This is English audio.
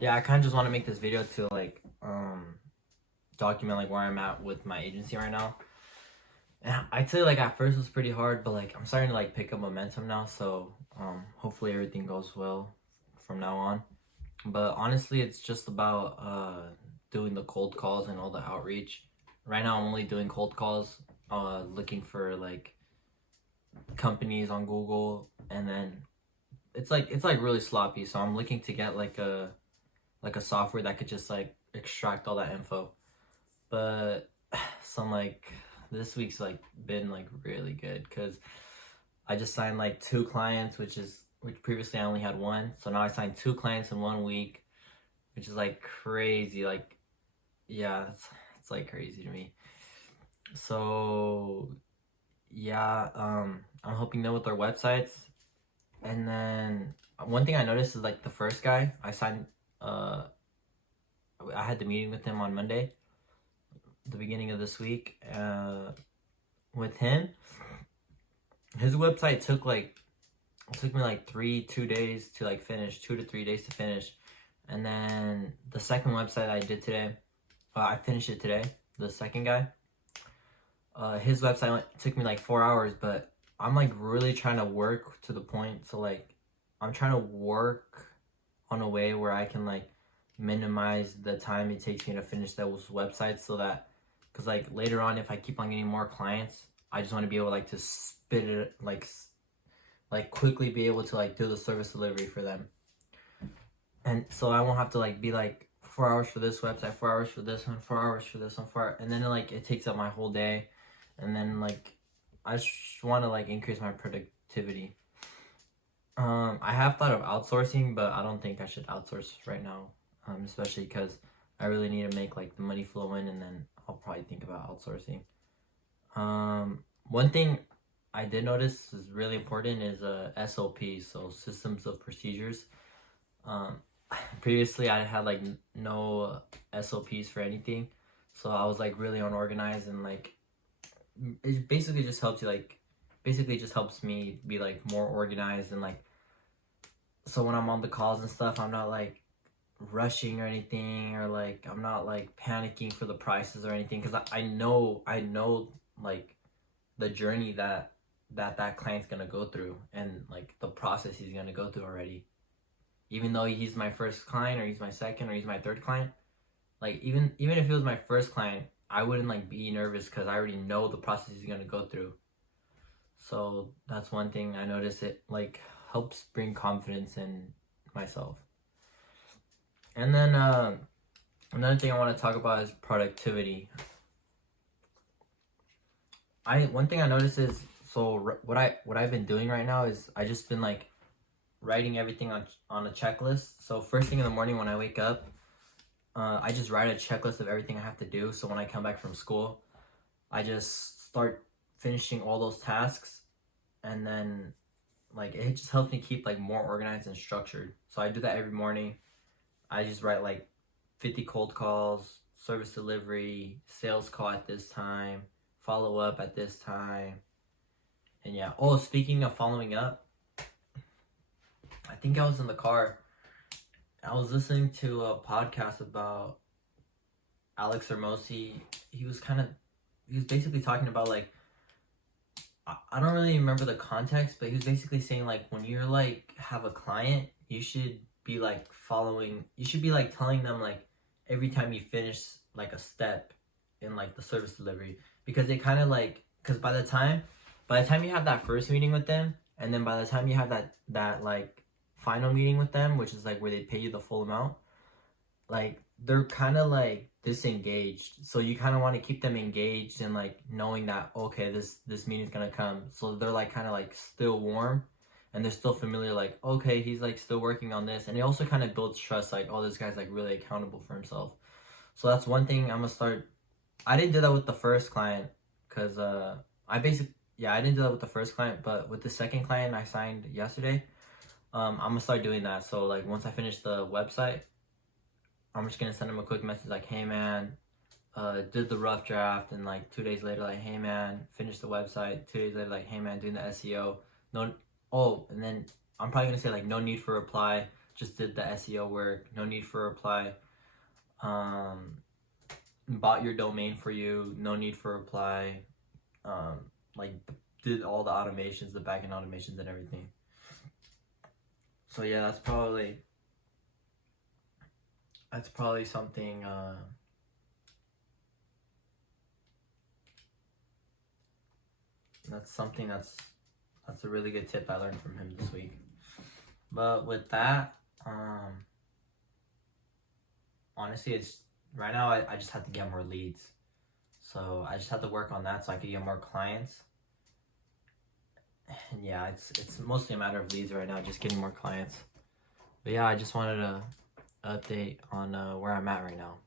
Yeah, I kind of just want to make this video to like document like where I'm at with my agency right now. And I'd say like at first it was pretty hard, but like I'm starting to like pick up momentum now, so hopefully everything goes well from now on. But honestly, it's just about doing the cold calls and all the outreach. Right now I'm only doing cold calls, looking for like companies on Google, and then it's like really sloppy, so I'm looking to get like a software that could just like extract all that info. But some like this week's like been like really good because I just signed like two clients, which previously I only had one. So now I signed two clients in 1 week, which is like crazy. Like yeah, it's like crazy to me. So yeah, I'm helping them with their websites. And then one thing I noticed is like the first guy I signed, I had the meeting with him on Monday, the beginning of this week. With him, his website took me like 2 days to like finish, 2 to 3 days to finish. And then the second website I did today, I finished it today. The second guy, his website took me like 4 hours, but I'm like really trying to work to the point. So like, I'm trying to work on a way where I can like minimize the time it takes me to finish those websites, so that, because like later on, if I keep on getting more clients, I just want to be able like to spit it like quickly be able to like do the service delivery for them. And so I won't have to like be like 4 hours for this website, 4 hours for this one, 4 hours for this one, and then like it takes up my whole day. And then like I just want to like increase my productivity. I have thought of outsourcing, but I don't think I should outsource right now. Especially because I really need to make like the money flow in, and then I'll probably think about outsourcing. One thing I did notice is really important is SOPs, so systems of procedures. Um, Previously I had like no SOPs for anything, so I was like really unorganized, and like it basically just helps you like basically just helps me be like more organized, and like so when I'm on the calls and stuff, I'm not like rushing or anything, or like I'm not like panicking for the prices or anything, because I know like the journey that client's gonna go through, and like the process he's gonna go through already, even though he's my first client or he's my second or he's my third client. Like even if it was my first client, I wouldn't like be nervous because I already know the process he's gonna go through. So that's one thing I notice, it like helps bring confidence in myself. And then another thing I want to talk about is productivity. One thing I noticed is, so what I've been doing right now is I just been like writing everything on a checklist. So first thing in the morning when I wake up, I just write a checklist of everything I have to do. So when I come back from school, I just start finishing all those tasks, and then like it just helps me keep like more organized and structured. So I do that every morning. I just write like 50 cold calls, service delivery, sales call at this time, follow up at this time. And yeah, oh, speaking of following up, I think I was in the car. I was listening to a podcast about Alex Hermosi. He was basically talking about like, I don't really remember the context, but he was basically saying like when you're like have a client, you should be like telling them like every time you finish like a step in like the service delivery, because they kind of like, because by the time you have that first meeting with them, and then by the time you have that like final meeting with them, which is like where they pay you the full amount, like they're kind of like disengaged. So you kind of want to keep them engaged, and like knowing that okay, this meeting's gonna come, so they're like kind of like still warm, and they're still familiar, like okay, he's like still working on this. And it also kind of builds trust, like oh, this guy's like really accountable for himself. So that's one thing I'm gonna start. I didn't do that with the first client, because I didn't do that with the first client, but with the second client I signed yesterday, I'm gonna start doing that. So like once I finish the website, I'm just gonna send him a quick message like, hey man, did the rough draft, and like 2 days later, like, hey man, finished the website. 2 days later, like, hey man, doing the SEO. No, oh, and then I'm probably gonna say like, no need for reply. just did the SEO work, no need for reply. Bought your domain for you, no need for reply. Like did all the automations, the backend automations and everything. So yeah, that's probably something that's a really good tip I learned from him this week. But with that, honestly, it's right now I just have to get more leads. So I just have to work on that so I can get more clients. And yeah, it's mostly a matter of leads right now, just getting more clients. But yeah, I just wanted to update on where I'm at right now.